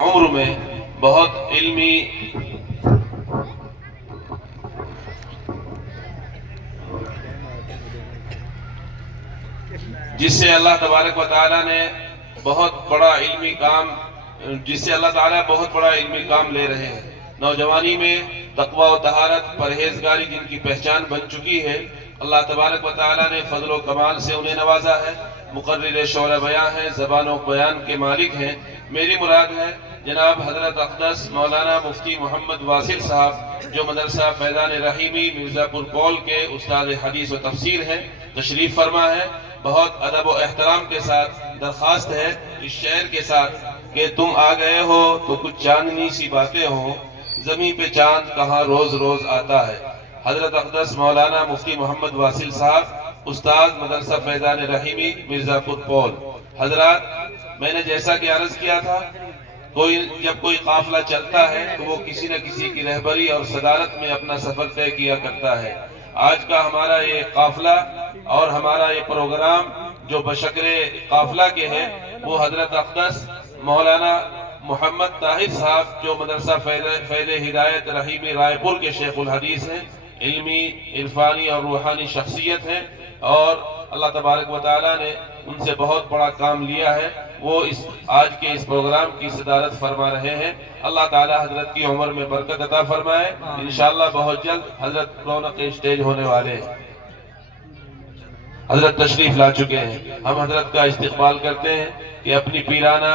عمر میں بہت علمی جس سے اللہ تبارک و تعالیٰ نے بہت بڑا علمی کام لے رہے ہیں۔ نوجوانی میں تقوی و طہارت پرہیزگاری جن کی پہچان بن چکی ہے، اللہ تبارک و تعالیٰ نے فضل و کمال سے انہیں نوازا ہے۔ مقرر شعر بیاں ہیں، زبان و بیان کے مالک ہیں۔ میری مراد ہے جناب حضرت اقدس مولانا مفتی محمد واصل صاحب، جو مدرسہ فیضان رحیمی مرزا پور کول کے استاد حدیث و تفسیر ہیں، تشریف فرما ہے۔ بہت ادب و احترام کے ساتھ درخواست ہے اس شعر کے ساتھ کہ تم آ گئے ہو تو کچھ چاندنی سی باتیں ہوں، زمین پہ چاند کہاں روز روز آتا ہے۔ حضرت اقدس مولانا مفتی محمد واصل صاحب، استاد مدرسہ فیضان رحیمی مرزا پور کول۔ حضرات، میں نے جیسا کہ عرض کیا تھا، جب کوئی قافلہ چلتا ہے تو وہ کسی نہ کسی کی رہبری اور صدارت میں اپنا سفر طے کیا کرتا ہے۔ آج کا ہمارا یہ قافلہ اور ہمارا یہ پروگرام جو بشکر قافلہ کے ہے، وہ حضرت اقدس مولانا محمد طاہر صاحب، جو مدرسہ فیض ہدایت رحیمی رائے پور کے شیخ الحدیث ہیں، علمی، عرفانی اور روحانی شخصیت ہیں، اور اللہ تبارک و تعالیٰ نے ان سے بہت بڑا کام لیا ہے۔ وہ آج کے اس پروگرام کی صدارت فرما رہے ہیں۔ اللہ تعالیٰ حضرت کی عمر میں برکت عطا فرمائے۔ انشاءاللہ بہت جلد حضرت رونق اسٹیج ہونے والے ہیں۔ حضرت تشریف لا چکے ہیں۔ ہم حضرت کا استقبال کرتے ہیں کہ اپنی پیرانہ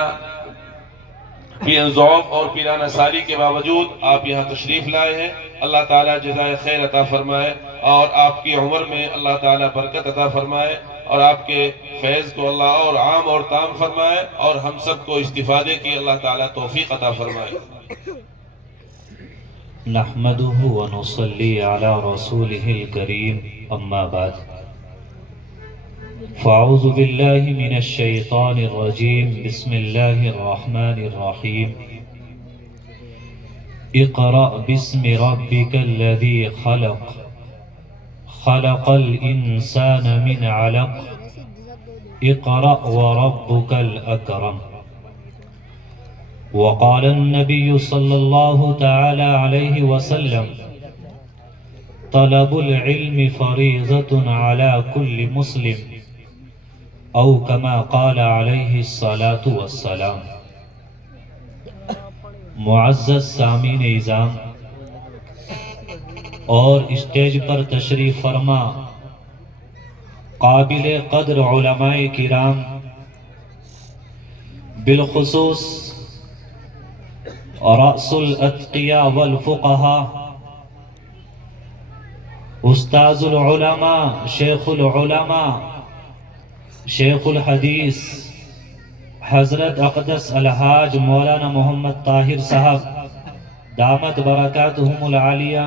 ذوق اور پیرانہ ساری کے باوجود آپ یہاں تشریف لائے ہیں۔ اللہ تعالیٰ جزائے خیر عطا فرمائے، اور آپ کی عمر میں اللہ تعالیٰ برکت عطا فرمائے، اور آپ کے فیض کو اللہ اور عام اور تام فرمائے، اور ہم سب کو استفادے کی اللہ تعالیٰ توفیق عطا فرمائے۔ نحمده ونصلي على رسوله الكريم، اما بعد، فاعوذ بالله من الشيطان الرجيم، بسم الله الرحمن الرحيم، اقرأ باسم ربك الذي خلق، خلق الإنسان من علق، اقرأ وربك الأكرم۔ وقال النبي صلى الله تعالى عليه وسلم، طلب العلم فريضة على كل مسلم، او كما قال عليه الصلاة والسلام۔ معزز سامعین اعظام اور اسٹیج پر تشریف فرما قابل قدر علماء کرام، بالخصوص رأس الاتقیاء والفقہاء، استاذ العلماء، شیخ العلماء، شیخ الحدیث حضرت اقدس الحاج مولانا محمد طاہر صاحب دامت برکاتہم العالیہ،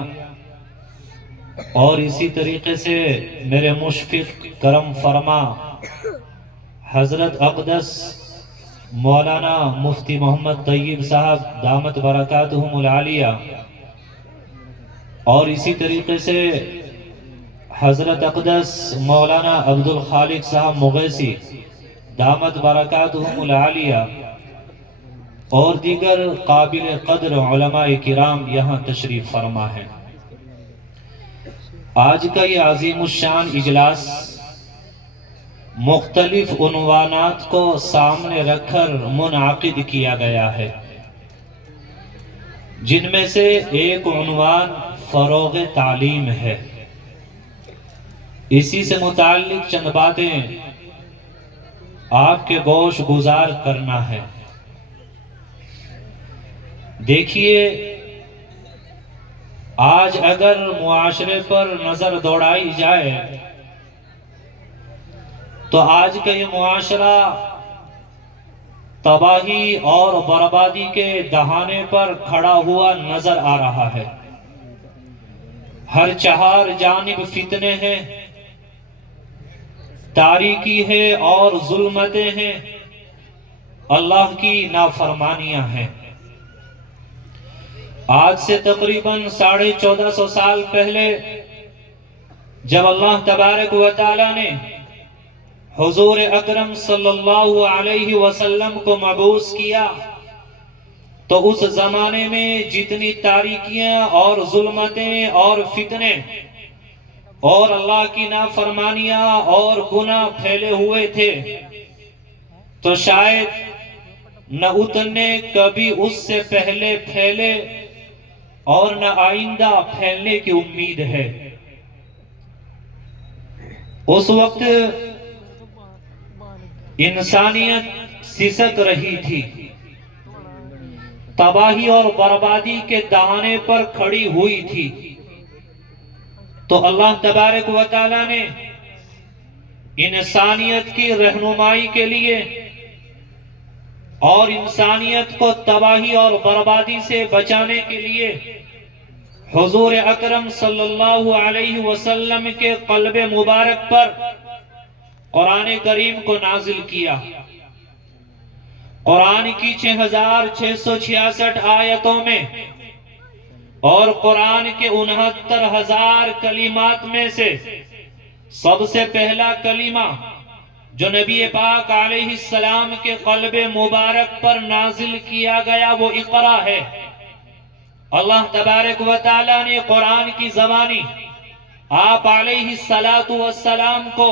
اور اسی طریقے سے میرے مشفق کرم فرما حضرت اقدس مولانا مفتی محمد طیب صاحب دامت برکاتہم العالیہ، اور اسی طریقے سے حضرت اقدس مولانا عبد الخالق صاحب مغیثی دامت برکاتہم العالیہ، اور دیگر قابل قدر علماء کرام یہاں تشریف فرما ہیں۔ آج کا یہ عظیم الشان اجلاس مختلف عنوانات کو سامنے رکھ کر منعقد کیا گیا ہے، جن میں سے ایک عنوان فروغ تعلیم ہے۔ اسی سے متعلق چند باتیں آپ کے گوش گزار کرنا ہے۔ دیکھیے، آج اگر معاشرے پر نظر دوڑائی جائے تو آج کا یہ معاشرہ تباہی اور بربادی کے دہانے پر کھڑا ہوا نظر آ رہا ہے۔ ہر چہار جانب فتنے ہیں، تاریکی ہے اور ظلمتیں ہیں، اللہ کی نافرمانیاں ہیں۔ آج سے تقریباً 1450 سال پہلے جب اللہ تبارک و تعالی نے حضور اکرم صلی اللہ علیہ وسلم کو مبعوث کیا تو اس زمانے میں جتنی تاریکیاں اور ظلمتیں اور فتنے اور اللہ کی نافرمانیاں اور گناہ پھیلے ہوئے تھے، تو شاید نہ اتنے کبھی اس سے پہلے پھیلے اور نہ آئندہ پھیلنے کی امید ہے۔ اس وقت انسانیت سسک رہی تھی، تباہی اور بربادی کے دہانے پر کھڑی ہوئی تھی، تو اللہ تبارک و تعالی نے انسانیت کی رہنمائی کے لیے اور انسانیت کو تباہی اور بربادی سے بچانے کے لیے حضور اکرم صلی اللہ علیہ وسلم کے قلب مبارک پر قرآن کریم کو نازل کیا۔ قرآن کی 6666 آیتوں میں اور قرآن کے 69,000 کلمات میں سے سب سے پہلا کلمہ جو نبی پاک علیہ السلام کے قلب مبارک پر نازل کیا گیا وہ اقرا ہے۔ اللہ تبارک و تعالی نے قرآن کی زبانی آپ علیہ السلام کو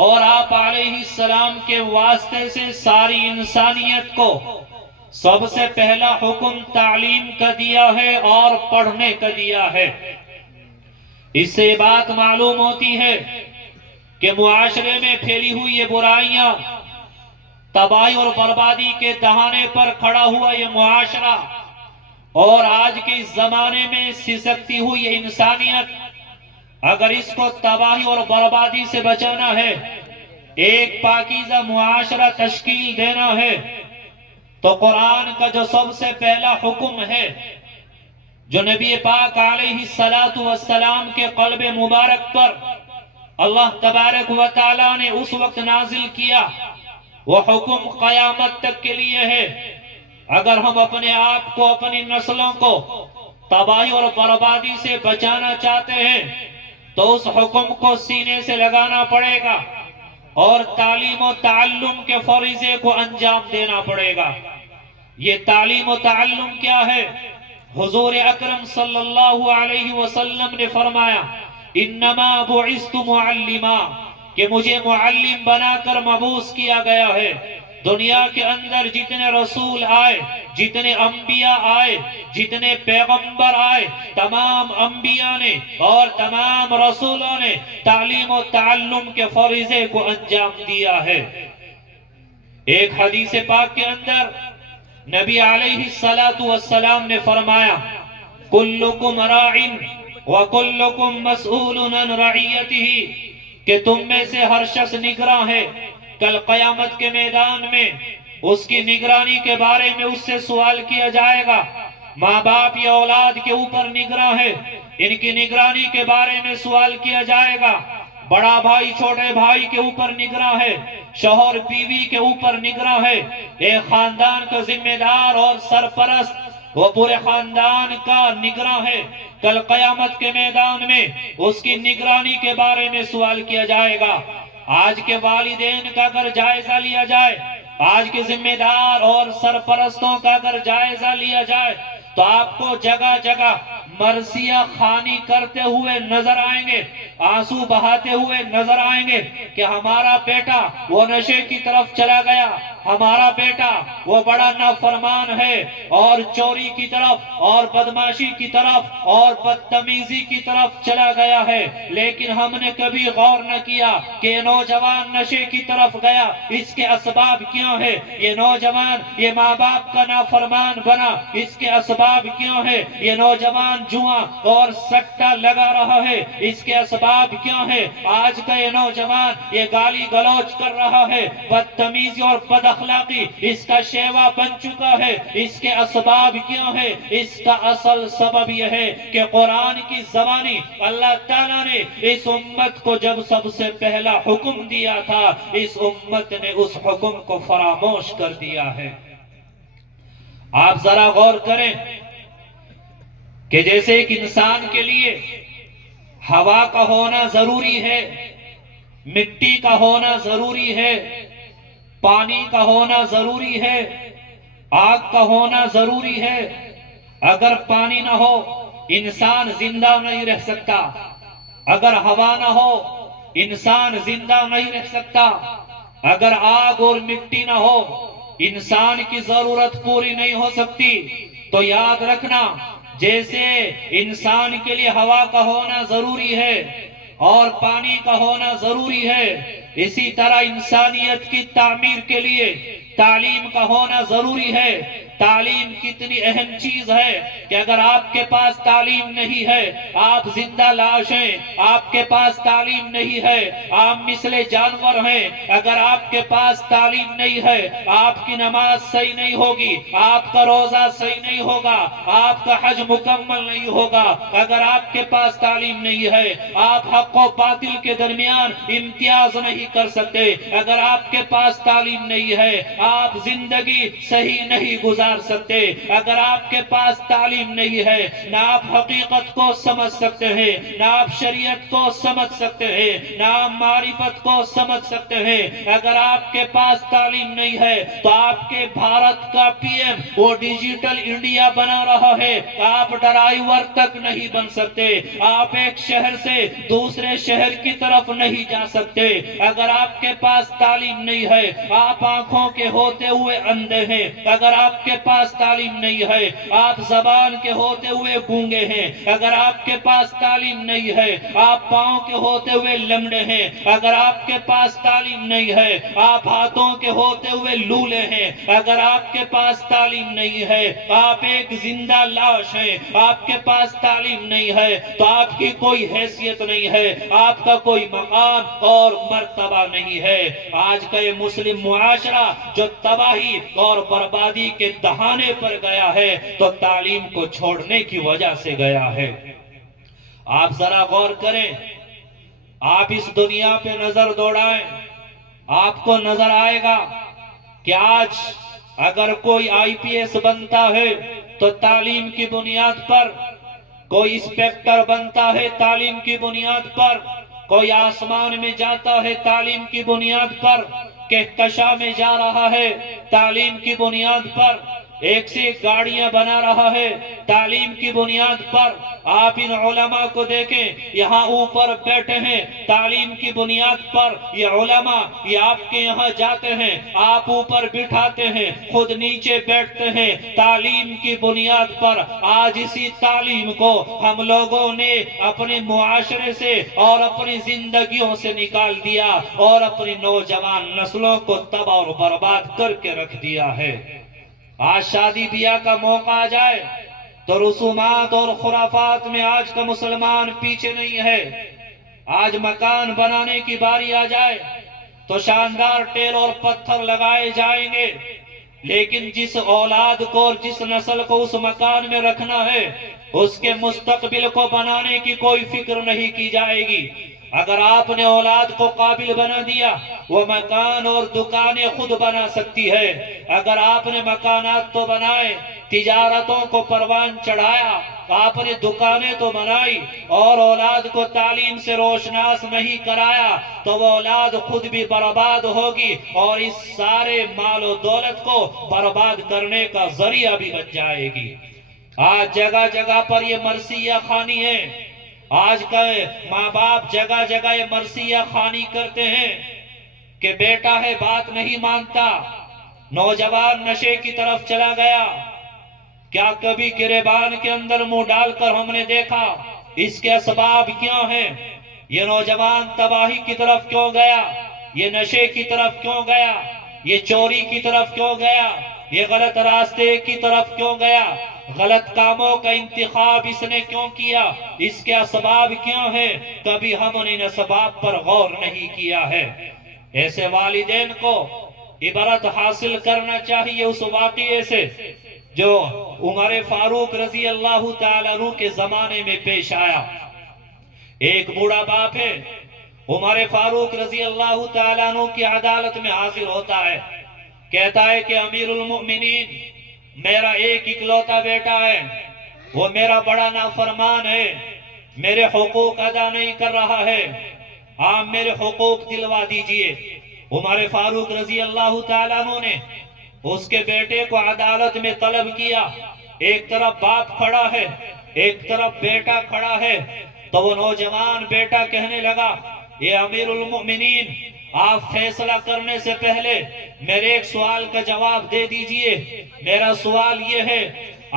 اور آپ علیہ السلام کے واسطے سے ساری انسانیت کو سب سے پہلا حکم تعلیم کا دیا ہے اور پڑھنے کا دیا ہے۔ اس سے بات معلوم ہوتی ہے کہ معاشرے میں پھیلی ہوئی یہ برائیاں، تباہی اور بربادی کے دہانے پر کھڑا ہوا یہ معاشرہ اور آج کے اس زمانے میں سسکتی ہوئی یہ انسانیت، اگر اس کو تباہی اور بربادی سے بچانا ہے، ایک پاکیزہ معاشرہ تشکیل دینا ہے، تو قرآن کا جو سب سے پہلا حکم ہے جو نبی پاک علیہ السلام کے قلب مبارک پر اللہ تبارک و تعالی نے اس وقت نازل کیا، وہ حکم قیامت تک کے لیے ہے۔ اگر ہم اپنے آپ کو، اپنی نسلوں کو تباہی اور بربادی سے بچانا چاہتے ہیں تو اس حکم کو سینے سے لگانا پڑے گا اور تعلیم و تعلم کے فریضے کو انجام دینا پڑے گا۔ یہ تعلیم و تعلم کیا ہے؟ حضور اکرم صلی اللہ علیہ وسلم نے فرمایا انما بعثت معلما، کہ مجھے معلم بنا کر مبعوث کیا گیا ہے۔ دنیا کے اندر جتنے رسول آئے، جتنے انبیاء آئے، جتنے پیغمبر آئے، تمام انبیاء نے اور تمام رسولوں نے تعلیم و تعلم کے فریضے کو انجام دیا ہے۔ ایک حدیث پاک کے اندر نبی علیہ السلام نے فرمایا کلکم راع وکلکم مسئول عن رعیتہ، کہ تم میں سے ہر شخص نگراں ہے، کل قیامت کے میدان میں اس کی نگرانی کے بارے میں اس سے سوال کیا جائے گا۔ ماں باپ یا اولاد کے اوپر نگراں ہے، ان کی نگرانی کے بارے میں سوال کیا جائے گا۔ بڑا بھائی چھوٹے بھائی کے اوپر نگراں ہے، شوہر بیوی کے اوپر نگراں ہے، ایک خاندان کا ذمہ دار اور سرپرست وہ پورے خاندان کا نگراں ہے۔ کل قیامت کے میدان میں اس کی نگرانی کے بارے میں سوال کیا جائے گا۔ آج کے والدین کا اگر جائزہ لیا جائے، آج کے ذمہ دار اور سرپرستوں کا اگر جائزہ لیا جائے تو آپ کو جگہ جگہ مرثیہ خوانی کرتے ہوئے نظر آئیں گے، آنسو بہاتے ہوئے نظر آئیں گے کہ ہمارا بیٹا وہ نشے کی طرف چلا گیا، ہمارا بیٹا وہ بڑا نافرمان ہے اور چوری کی طرف اور بدماشی کی طرف اور بدتمیزی کی طرف چلا گیا ہے۔ لیکن ہم نے کبھی غور نہ کیا کہ یہ نوجوان نشے کی طرف گیا، اس کے اسباب کیوں ہے؟ یہ نوجوان یہ ماں باپ کا نافرمان بنا، اس کے اسباب کیوں ہے؟ یہ نوجوان جوا اور سٹا لگا رہا ہے، اس کے اسباب کیوں ہے؟ آج کا یہ نوجوان یہ گالی گلوچ کر رہا ہے، بدتمیزی اور بد اخلاقی اس کا شیوا بن چکا ہے، اس کے اسباب کیوں ہے؟ اس کا اصل سبب یہ ہے کہ قرآن کی زبانی اللہ تعالیٰ نے اس امت کو جب سب سے پہلا حکم دیا تھا، اس امت نے اس حکم کو فراموش کر دیا ہے۔ آپ ذرا غور کریں کہ جیسے ایک انسان کے لیے ہوا کا ہونا ضروری ہے، مٹی کا ہونا ضروری ہے، پانی کا ہونا ضروری ہے، آگ کا ہونا ضروری ہے، اگر پانی نہ ہو انسان زندہ نہیں رہ سکتا، اگر ہوا نہ ہو انسان زندہ نہیں رہ سکتا، اگر آگ اور مٹی نہ ہو انسان کی ضرورت پوری نہیں ہو سکتی۔ تو یاد رکھنا، جیسے انسان کے لیے ہوا کا ہونا ضروری ہے اور پانی کا ہونا ضروری ہے، اسی طرح انسانیت کی تعمیر کے لیے تعلیم کا ہونا ضروری ہے۔ تعلیم کتنی اہم چیز ہے کہ اگر آپ کے پاس تعلیم نہیں ہے آپ زندہ لاش ہیں، آپ کے پاس تعلیم نہیں ہے آپ مثل جانور ہیں، اگر آپ کے پاس تعلیم نہیں ہے آپ کی نماز صحیح نہیں ہوگی، آپ کا روزہ صحیح نہیں ہوگا، آپ کا حج مکمل نہیں ہوگا۔ اگر آپ کے پاس تعلیم نہیں ہے آپ حق و باطل کے درمیان امتیاز نہیں کر سکتے، اگر آپ کے پاس تعلیم نہیں ہے آپ زندگی صحیح نہیں گزار سکتے، اگر آپ کے پاس تعلیم نہیں ہے نہ آپ حقیقت کو سمجھ سکتے ہیں، نہ آپ شریعت کو سمجھ سکتے ہیں، نہ آپ معرفت کو سمجھ سکتے ہیں۔ اگر آپ کے پاس تعلیم نہیں ہے تو آپ کے بھارت کا پی ایم وہ ڈیجیٹل انڈیا بنا رہا ہے، آپ ڈرائیور تک نہیں بن سکتے، آپ ایک شہر سے دوسرے شہر کی طرف نہیں جا سکتے۔ اگر آپ کے پاس تعلیم نہیں ہے آپ آنکھوں کے ہوتے ہوئے اندھے ہیں، اگر آپ کے پاس تعلیم نہیں ہے آپ زبان کے ہوتے ہوئے گونگے ہیں، اگر آپ کے پاس تعلیم نہیں ہے آپ پاؤں کے ہوتے ہوئے لنگڑے ہیں، اگر آپ کے پاس تعلیم نہیں ہے آپ ہاتھوں کے ہوتے ہوئے لولے ہیں، اگر آپ کے پاس تعلیم نہیں ہے آپ ایک زندہ لاش ہیں، آپ کے پاس تعلیم نہیں ہے تو آپ کی کوئی حیثیت نہیں ہے، آپ کا کوئی مقام اور مرتبہ نہیں ہے۔ آج کا یہ مسلم معاشرہ جو تباہی اور بربادی کے دہانے پر گیا ہے تو تعلیم کو چھوڑنے کی وجہ سے گیا ہے۔ آپ ذرا غور کریں، آپ اس دنیا پہ نظر دوڑائیں، آپ کو نظر آئے گا کہ آج اگر کوئی آئی پی ایس بنتا ہے تو تعلیم کی بنیاد پر، کوئی انسپکٹر بنتا ہے تعلیم کی بنیاد پر، کوئی آسمان میں جاتا ہے تعلیم کی بنیاد پر، کہکشاں میں جا رہا ہے تعلیم کی بنیاد پر، ایک سے ایک گاڑیاں بنا رہا ہے تعلیم کی بنیاد پر۔ آپ ان علماء کو دیکھیں، یہاں اوپر بیٹھے ہیں تعلیم کی بنیاد پر، یہ علماء یہ آپ کے یہاں جاتے ہیں آپ اوپر بٹھاتے ہیں خود نیچے بیٹھتے ہیں تعلیم کی بنیاد پر۔ آج اسی تعلیم کو ہم لوگوں نے اپنے معاشرے سے اور اپنی زندگیوں سے نکال دیا اور اپنی نوجوان نسلوں کو تباہ اور برباد کر کے رکھ دیا ہے۔ آج شادی بیاہ کا موقع آ جائے تو رسومات اور خرافات میں آج کا مسلمان پیچھے نہیں ہے۔ آج مکان بنانے کی باری آ جائے تو شاندار ٹیل اور پتھر لگائے جائیں گے، لیکن جس اولاد کو اور جس نسل کو اس مکان میں رکھنا ہے اس کے مستقبل کو بنانے کی کوئی فکر نہیں کی جائے گی۔ اگر آپ نے اولاد کو قابل بنا دیا وہ مکان اور دکانیں خود بنا سکتی ہے۔ اگر آپ نے مکانات تو بنائے، تجارتوں کو پروان چڑھایا، آپ نے دکانیں تو بنائی اور اولاد کو تعلیم سے روشناس نہیں کرایا تو وہ اولاد خود بھی برباد ہوگی اور اس سارے مال و دولت کو برباد کرنے کا ذریعہ بھی بن جائے گی۔ آج جگہ جگہ پر یہ مرثیہ خوانی ہے، آج کا ماں باپ جگہ جگہ یہ مرثیہ خوانی کرتے ہیں کہ بیٹا ہے بات نہیں مانتا، نوجوان نشے کی طرف چلا گیا۔ کیا کبھی گریبان کے اندر منہ ڈال کر ہم نے دیکھا اس کے اسباب کیا ہیں؟ یہ نوجوان تباہی کی طرف کیوں گیا؟ یہ نشے کی طرف کیوں گیا؟ یہ چوری کی طرف کیوں گیا؟ یہ غلط راستے کی طرف کیوں گیا؟ غلط کاموں کا انتخاب اس نے کیوں کیا؟ اس کے اسباب کیا ہیں؟ کبھی ہم نے ان اسباب پر غور نہیں کیا ہے۔ ایسے والدین کو عبرت حاصل کرنا چاہیے اس واقعے سے جو عمر فاروق رضی اللہ تعالیٰ عنہ کے زمانے میں پیش آیا۔ ایک بوڑھا باپ ہے، عمر فاروق رضی اللہ تعالیٰ عنہ کی عدالت میں حاضر ہوتا ہے، کہتا ہے کہ امیر المؤمنین میرا ایک اکلوتا بیٹا ہے، وہ میرا بڑا نافرمان ہے، میرے حقوق ادا نہیں کر رہا ہے، آپ میرے حقوق دلوا دیجئے۔ عمر فاروق رضی اللہ تعالیٰ عنہ نے اس کے بیٹے کو عدالت میں طلب کیا. ایک طرف باپ کھڑا ہے، ایک طرف بیٹا کھڑا ہے. تو وہ نوجوان بیٹا کہنے لگا، اے امیر المؤمنین، آپ فیصلہ کرنے سے پہلے میرے ایک سوال کا جواب دے دیجئے. میرا سوال یہ ہے،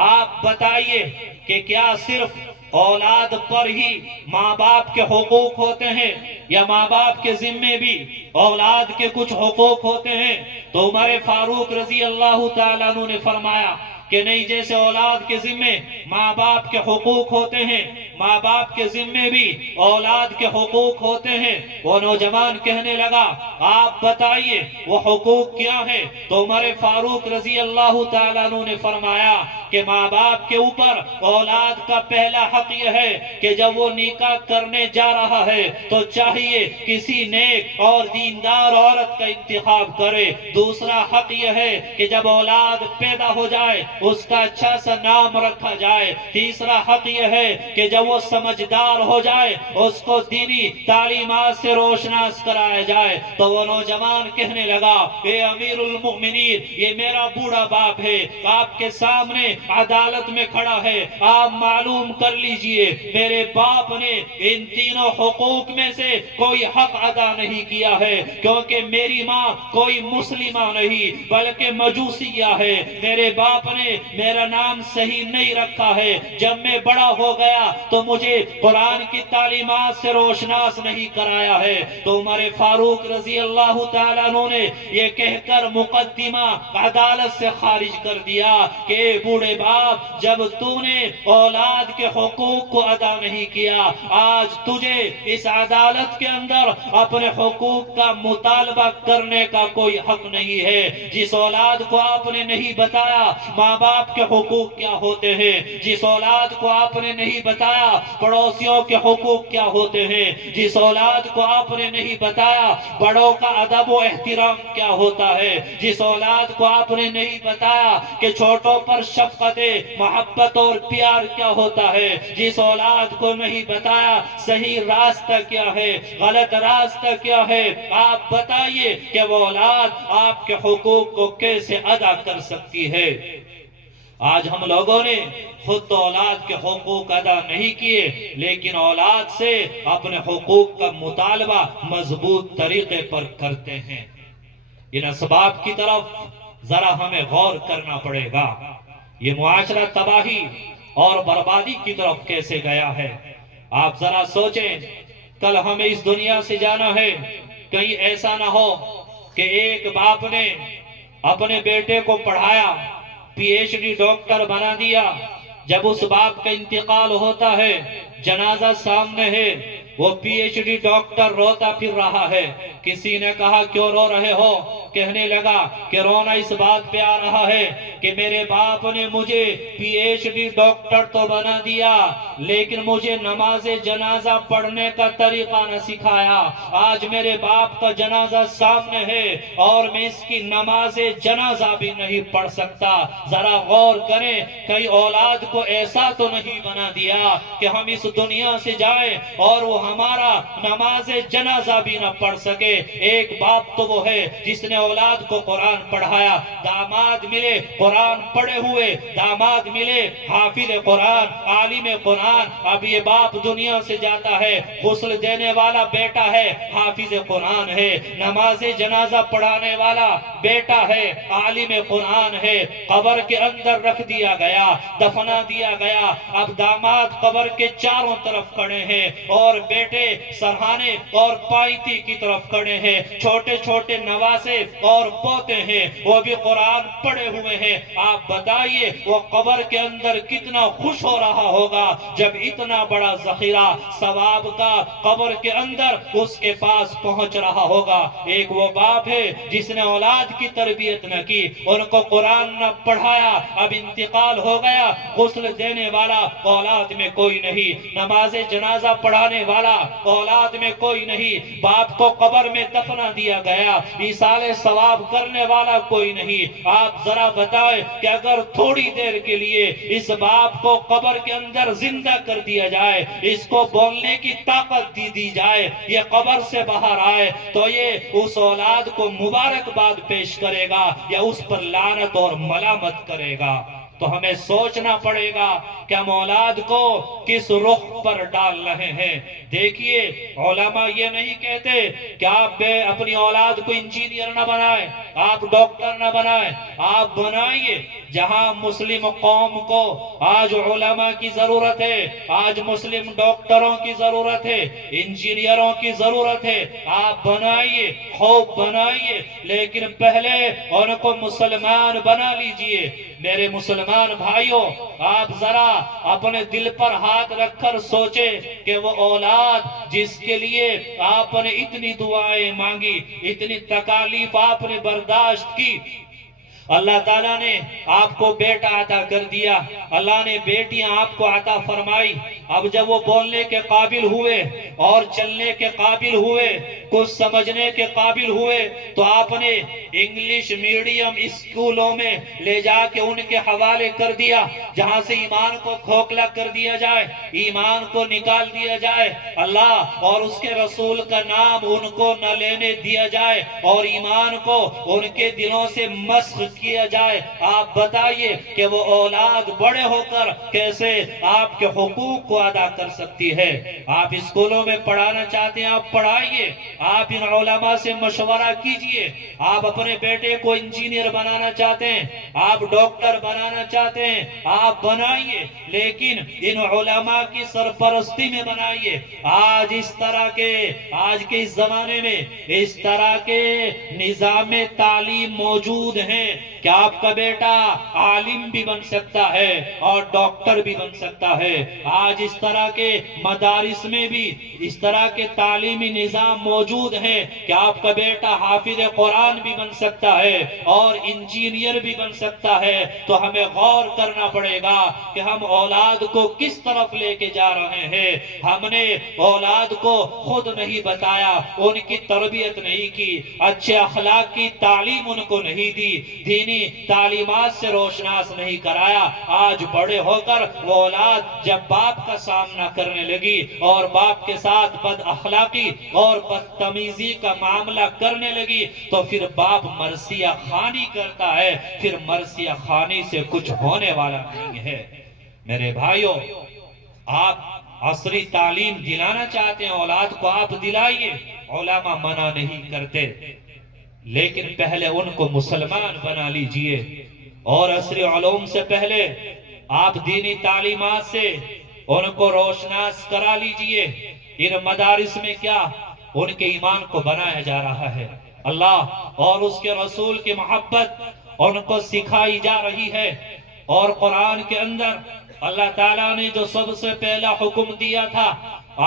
آپ بتائیے کہ کیا صرف اولاد پر ہی ماں باپ کے حقوق ہوتے ہیں یا ماں باپ کے ذمے بھی اولاد کے کچھ حقوق ہوتے ہیں؟ تو عمر فاروق رضی اللہ تعالیٰ عنہ نے فرمایا کہ نہیں، جیسے اولاد کے ذمے ماں باپ کے حقوق ہوتے ہیں، ماں باپ کے ذمے بھی اولاد کے حقوق ہوتے ہیں. وہ نوجوان کہنے لگا، آپ بتائیے وہ حقوق کیا ہے؟ تو عمر فاروق رضی اللہ تعالیٰ عنہ نے فرمایا کہ ماں باپ کے اوپر اولاد کا پہلا حق یہ ہے کہ جب وہ نکاح کرنے جا رہا ہے تو چاہیے کسی نیک اور دیندار عورت کا انتخاب کرے. دوسرا حق یہ ہے کہ جب اولاد پیدا ہو جائے اس کا اچھا سا نام رکھا جائے. تیسرا حق یہ ہے کہ جب وہ سمجھدار ہو جائے اس کو دینی تعلیمات سے روشناس کرایا جائے. تو وہ نوجوان کہنے لگا، اے امیر المؤمنین، یہ میرا بوڑھا باپ ہے، آپ کے سامنے عدالت میں کھڑا ہے، آپ معلوم کر لیجئے میرے باپ نے ان تینوں حقوق میں سے کوئی حق ادا نہیں کیا ہے، کیونکہ میری ماں کوئی مسلمہ نہیں بلکہ مجوسیہ ہے. میرے باپ نے میرا نام صحیح نہیں رکھا ہے. جب میں بڑا ہو گیا تو مجھے قرآن کی تعلیمات سے روشناس نہیں کرایا ہے. تو عمر فاروق رضی اللہ تعالیٰ عنہ نے یہ کہہ کر مقدمہ عدالت سے خارج کر دیا کہ اے بوڑھے باپ، جب تو نے اولاد کے حقوق کو ادا نہیں کیا، آج تجھے اس عدالت کے اندر اپنے حقوق کا مطالبہ کرنے کا کوئی حق نہیں ہے. جس اولاد کو آپ نے نہیں بتایا ماں باپ کے حقوق کیا ہوتے ہیں، جس اولاد کو آپ نے نہیں بتایا پڑوسیوں کے حقوق کیا ہوتے ہیں، جس اولاد کو آپ نے نہیں بتایا بڑوں کا ادب و احترام کیا ہوتا ہے، جس اولاد کو آپ نے نہیں بتایا کہ چھوٹوں پر شفقت، محبت اور پیار کیا ہوتا ہے، جس اولاد کو نہیں بتایا صحیح راستہ کیا ہے، غلط راستہ کیا ہے، آپ بتائیے کہ وہ اولاد آپ کے حقوق کو کیسے ادا کر سکتی ہے؟ آج ہم لوگوں نے خود تو اولاد کے حقوق ادا نہیں کیے، لیکن اولاد سے اپنے حقوق کا مطالبہ مضبوط طریقے پر کرتے ہیں. ان اسباب کی طرف ذرا ہمیں غور کرنا پڑے گا. یہ معاشرہ تباہی اور بربادی کی طرف کیسے گیا ہے؟ آپ ذرا سوچیں، کل ہمیں اس دنیا سے جانا ہے، کہیں ایسا نہ ہو کہ ایک باپ نے اپنے بیٹے کو پڑھایا، پی ایچ ڈی ڈاکٹر بنا دیا، جب اس باپ کا انتقال ہوتا ہے، جنازہ سامنے ہے، وہ پی ایچ ڈی ڈاکٹر روتا پھر رہا ہے. کسی نے کہا کیوں رو رہے ہو؟ کہنے لگا کہ رونا اس بات پہ آ رہا ہے کہ میرے باپ نے مجھے پی ایچ ڈی ڈاکٹر تو بنا دیا لیکن مجھے نماز جنازہ پڑھنے کا طریقہ نہ سکھایا. آج میرے باپ کا جنازہ سامنے ہے اور میں اس کی نماز جنازہ بھی نہیں پڑھ سکتا. ذرا غور کریں، کئی اولاد کو ایسا تو نہیں بنا دیا کہ ہم اس دنیا سے جائیں اور وہ ہمارا نماز جنازہ بھی نہ پڑھ سکے. ایک باپ تو وہ ہے جس نے اولاد کو قرآن پڑھایا، داماد ملے قرآن پڑھے ہوئے، داماد ملے حافظ قرآن، عالم قرآن. اب یہ باپ دنیا سے جاتا ہے، غسل دینے والا بیٹا ہے، حافظ قرآن ہے، نماز جنازہ پڑھانے والا بیٹا ہے، عالم قرآن ہے. قبر کے اندر رکھ دیا گیا، دفنا دیا گیا. اب داماد قبر کے چاروں طرف کھڑے ہیں اور بیٹے سرہانے اور پائیتی کی طرف کھڑے ہیں. چھوٹے چھوٹے نواسے اور پوتے ہیں، وہ بھی قرآن پڑھے ہوئے ہیں. آپ بتائیے وہ قبر کے اندر کتنا خوش ہو رہا ہوگا جب اتنا بڑا ذخیرہ ثواب کا قبر کے اندر اس کے پاس پہنچ رہا ہوگا. ایک وہ باپ ہے جس نے اولاد کی تربیت نہ کی، ان کو قرآن نہ پڑھایا، اب انتقال ہو گیا، غسل دینے والا اولاد میں کوئی نہیں، نماز جنازہ پڑھانے والا والا اولاد میں کوئی نہیں، باپ کو قبر میں دفنا دیا گیا، ایصال ثواب کرنے والا کوئی نہیں۔ آپ ذرا بتائیں کہ اگر تھوڑی دیر کے لیے اس باپ کو قبر کے اندر زندہ کر دیا جائے، اس کو بولنے کی طاقت دی جائے، یہ قبر سے باہر آئے، تو یہ اس اولاد کو مبارکباد پیش کرے گا یا اس پر لعنت اور ملامت کرے گا؟ تو ہمیں سوچنا پڑے گا کہ ہم اولاد کو کس رخ پر ڈال رہے ہیں۔ دیکھیے علماء یہ نہیں کہتے کہ آپ اپنی اولاد کو انجینئر نہ بنائیں، آپ ڈاکٹر نہ بنائیں، آپ بنائیے جہاں مسلم قوم کو آج علماء کی ضرورت ہے، آج مسلم ڈاکٹروں کی ضرورت ہے، انجینئروں کی ضرورت ہے، آپ بنائیے، خوب بنائیے، لیکن پہلے ان کو مسلمان بنا لیجئے۔ میرے مسلمان بھائیوں، آپ ذرا اپنے دل پر ہاتھ رکھ کر سوچے کہ وہ اولاد جس کے لیے آپ نے اتنی دعائیں مانگی، اتنی تکالیف آپ نے برداشت کی، اللہ تعالیٰ نے آپ کو بیٹا عطا کر دیا، اللہ نے بیٹیاں آپ کو عطا فرمائی۔ اب جب وہ بولنے کے قابل ہوئے اور چلنے کے قابل ہوئے، کچھ سمجھنے کے قابل ہوئے، تو آپ نے انگلش میڈیم اسکولوں میں لے جا کے ان کے حوالے کر دیا، جہاں سے ایمان کو کھوکھلا کر دیا جائے، ایمان کو نکال دیا جائے، اللہ اور اس کے رسول کا نام ان کو نہ لینے دیا جائے اور ایمان کو ان کے دلوں سے مسخ کیا جائے۔ آپ بتائیے کہ وہ اولاد بڑے ہو کر کیسے آپ کے حقوق کو ادا کر سکتی ہے؟ آپ اسکولوں میں پڑھانا چاہتے ہیں، آپ پڑھائیے، آپ ان علماء سے مشورہ کیجئے۔ آپ اپنے بیٹے کو انجینئر بنانا چاہتے ہیں، آپ ڈاکٹر بنانا چاہتے ہیں، آپ بنائیے، لیکن ان علماء کی سرپرستی میں بنائیے۔ آج کے اس زمانے میں اس طرح کے نظام تعلیم موجود ہیں کہ آپ کا بیٹا عالم بھی بن سکتا ہے اور ڈاکٹر بھی بن سکتا ہے۔ آج اس طرح کے مدارس میں بھی اس طرح کے تعلیمی نظام موجود ہیں کہ آپ کا بیٹا حافظ قرآن بھی بن سکتا ہے اور انجینئر بھی بن سکتا ہے۔ تو ہمیں غور کرنا پڑے گا کہ ہم اولاد کو کس طرف لے کے جا رہے ہیں۔ ہم نے اولاد کو خود نہیں بتایا، ان کی تربیت نہیں کی، اچھے اخلاق کی تعلیم ان کو نہیں دی، دینی تعلیمات سے روشناس نہیں کرایا۔ آج بڑے ہو کر وہ اولاد جب باپ کا سامنا کرنے لگی اور باپ کے ساتھ بد اخلاقی اور بدتمیزی کا معاملہ کرنے لگی، تو پھر باپ مرثیہ خوانی کرتا ہے، پھر مرثیہ خوانی سے کچھ ہونے والا نہیں ہے۔ میرے بھائیوں، آپ عصری تعلیم دلانا چاہتے ہیں اولاد کو، آپ دلائیے، علماء منع نہیں کرتے، لیکن پہلے ان کو مسلمان بنا لیجئے اور عصری علوم سے پہلے آپ دینی تعلیمات سے ان کو روشناس کرا لیجئے۔ ان مدارس میں کیا ان کے ایمان کو بنایا جا رہا ہے، اللہ اور اس کے رسول کی محبت ان کو سکھائی جا رہی ہے، اور قرآن کے اندر اللہ تعالیٰ نے جو سب سے پہلا حکم دیا تھا،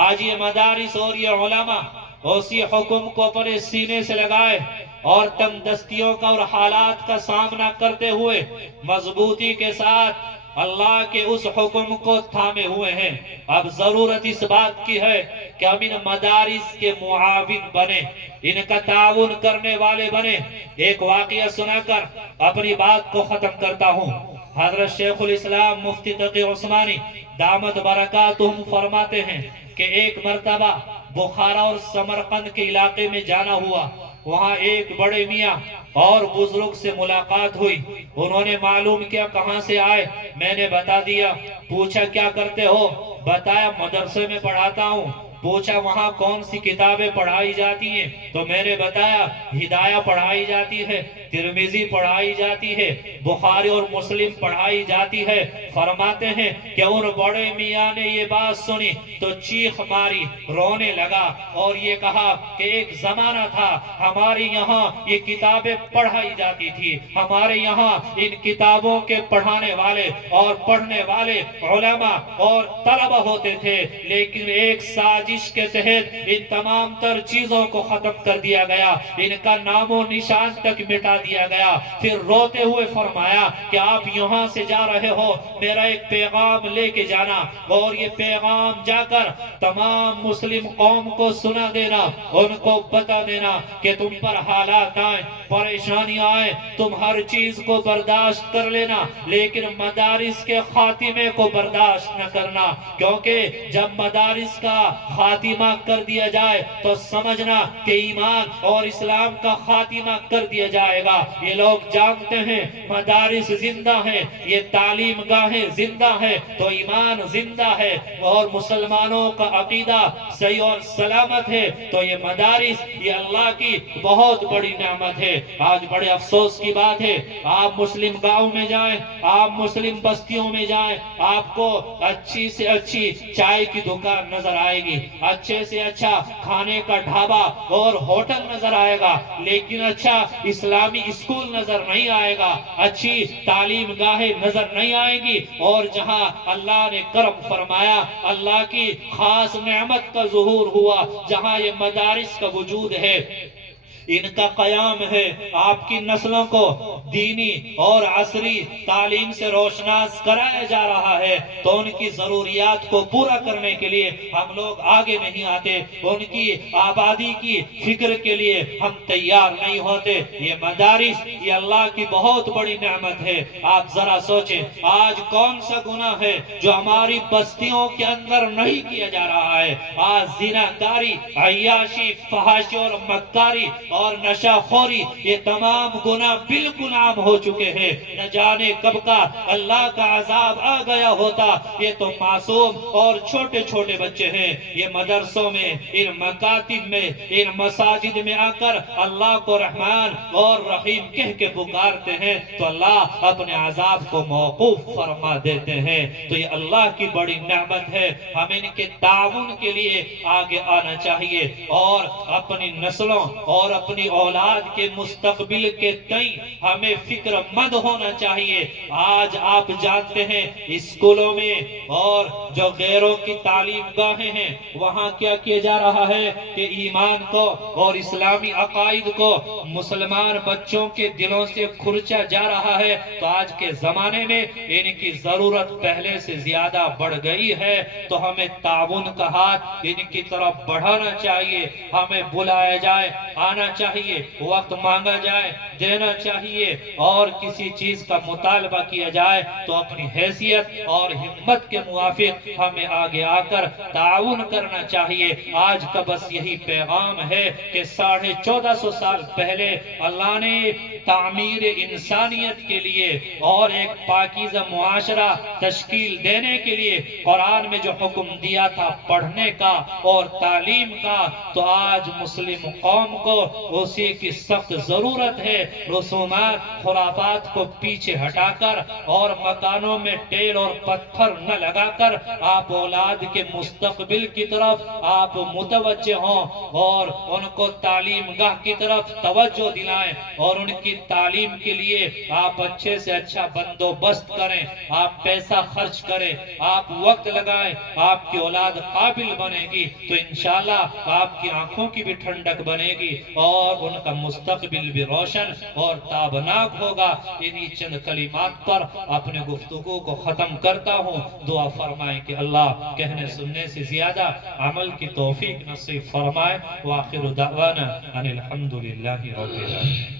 آج یہ مدارس اور یہ علماء اسی حکم کو اپنے سینے سے لگائے اور تنگ دستیوں کا اور حالات کا سامنا کرتے ہوئے مضبوطی کے ساتھ اللہ کے اس حکم کو تھامے ہوئے ہیں۔ اب ضرورت اس بات کی ہے کہ ہم ان مدارس کے معاون بنیں، ان کا تعاون کرنے والے بنیں۔ ایک واقعہ سنا کر اپنی بات کو ختم کرتا ہوں۔ حضرت شیخ الاسلام مفتی تقی عثمانی دامت برکاتہم فرماتے ہیں کہ ایک مرتبہ بخارا اور سمرقند کے علاقے میں جانا ہوا، وہاں ایک بڑے میاں اور بزرگ سے ملاقات ہوئی۔ انہوں نے معلوم کیا کہاں سے آئے، میں نے بتا دیا۔ پوچھا کیا کرتے ہو، بتایا مدرسے میں پڑھاتا ہوں۔ پوچھا وہاں کون سی کتابیں پڑھائی جاتی ہیں، تو میں نے بتایا ہدایہ پڑھائی جاتی ہے، ترمذی پڑھائی جاتی ہے، بخاری اور مسلم پڑھائی جاتی ہے۔ فرماتے ہیں کہ ان بڑے میاں نے یہ بات سنی تو چیخ ماری، رونے لگا اور یہ کہا کہ ایک زمانہ تھا ہمارے یہاں یہ کتابیں پڑھائی جاتی تھی، ہمارے یہاں ان کتابوں کے پڑھانے والے اور پڑھنے والے علماء اور طلبہ ہوتے تھے، لیکن ایک سازش کے تحت ان تمام تر چیزوں کو ختم کر دیا گیا، ان کا نام و نشان تک مٹا دیا گیا. پھر روتے ہوئے فرمایا کہ آپ یہاں سے جا رہے ہو, میرا ایک پیغام لے کے جانا, اور یہ پیغام جا کر تمام مسلم قوم کو سنا دینا, ان کو بتا دینا کہ تم پر حالات آئیں, پریشانی آئے, تم ہر چیز کو برداشت کر لینا, لیکن مدارس کے خاتمے کو برداشت نہ کرنا, کیونکہ جب مدارس کا خاتمہ کر دیا جائے تو سمجھنا کہ ایمان اور اسلام کا خاتمہ کر دیا جائے گا. یہ لوگ جانتے ہیں مدارس زندہ ہیں, یہ تعلیم گاہیں زندہ ہیں تو ایمان زندہ ہے, اور مسلمانوں کا عقیدہ صحیح اور سلامت ہے تو یہ مدارس یہ اللہ کی بہت بڑی نعمت ہے. آج بڑے افسوس کی بات ہے, آپ مسلم گاؤں میں جائیں, آپ مسلم بستیوں میں جائیں, آپ کو اچھی سے اچھی چائے کی دکان نظر آئے گی, اچھے سے اچھا کھانے کا ڈھابا اور ہوٹل نظر آئے گا, لیکن اچھا اسلامی اسکول نظر نہیں آئے گا, اچھی تعلیم گاہیں نظر نہیں آئے گی. اور جہاں اللہ نے کرم فرمایا, اللہ کی خاص نعمت کا ظہور ہوا, جہاں یہ مدارس کا وجود ہے, ان کا قیام ہے, آپ کی نسلوں کو دینی اور عصری تعلیم سے روشناس کرایا جا رہا ہے, تو ان کی ضروریات کو پورا کرنے کے لیے ہم لوگ آگے نہیں آتے, ان کی آبادی کی فکر کے لیے ہم تیار نہیں ہوتے. یہ مدارس یہ اللہ کی بہت بڑی نعمت ہے. آپ ذرا سوچیں, آج کون سا گناہ ہے جو ہماری بستیوں کے اندر نہیں کیا جا رہا ہے؟ آج زناکاری, عیاشی, فحاشی اور مکاری اور نشہ خوری, یہ تمام گناہ بالکل عام ہو چکے ہیں. نہ جانے کب کا اللہ کا عذاب آ گیا ہوتا. یہ تو معصوم اور چھوٹے چھوٹے بچے ہیں, یہ مدرسوں میں, ان مکاتب میں, ان مساجد میں آ کر اللہ کو رحمان اور رحیم کہہ کے پکارتے ہیں تو اللہ اپنے عذاب کو موقوف فرما دیتے ہیں. تو یہ اللہ کی بڑی نعمت ہے, ہمیں ان کے تعاون کے لیے آگے آنا چاہیے, اور اپنی نسلوں اور اپنی اولاد کے مستقبل کے تئیں ہمیں فکر مند ہونا چاہیے. آج آپ جانتے ہیں اسکولوں میں اور جو غیروں کی تعلیم گاہیں ہیں, وہاں کیا کیا جا رہا ہے کہ ایمان کو اور اسلامی عقائد کو مسلمان بچوں کے دلوں سے کھرچا جا رہا ہے. تو آج کے زمانے میں ان کی ضرورت پہلے سے زیادہ بڑھ گئی ہے, تو ہمیں تعاون کا ہاتھ ان کی طرف بڑھانا چاہیے. ہمیں بلایا جائے, آنا چاہیے, وقت مانگا جائے, دینا چاہیے, اور کسی چیز کا مطالبہ کیا جائے تو اپنی حیثیت اور ہمت کے موافق ہمیں آگے آ کر تعاون کرنا چاہیے. آج کا بس یہی پیغام ہے کہ 1450 سال پہلے اللہ نے تعمیر انسانیت کے لیے اور ایک پاکیزہ معاشرہ تشکیل دینے کے لیے قرآن میں جو حکم دیا تھا پڑھنے کا اور تعلیم کا, تو آج مسلم قوم کو اسی کی سخت ضرورت ہے. رسومات خرافات کو پیچھے ہٹا کر اور مکانوں میں ٹیل اور پتھر نہ لگا کر آپ اولاد کے مستقبل کی طرف آپ متوجہ ہوں, اور ان کو تعلیم گاہ کی طرف توجہ دلائیں, اور ان کی تعلیم کے لیے آپ اچھے سے اچھا بندوبست کریں, آپ پیسہ خرچ کریں, آپ وقت لگائیں. آپ کی اولاد قابل بنے گی تو انشاءاللہ آپ کی آنکھوں کی بھی ٹھنڈک بنے گی, اور ان کا مستقبل بھی روشن اور تابناک ہوگا. انہی چند کلمات پر اپنے گفتگو کو ختم کرتا ہوں. دعا فرمائیں کہ اللہ کہنے سننے سے زیادہ عمل کی توفیق نصیب فرمائے. وآخر دعوانا ان الحمدللہ رب العالمین.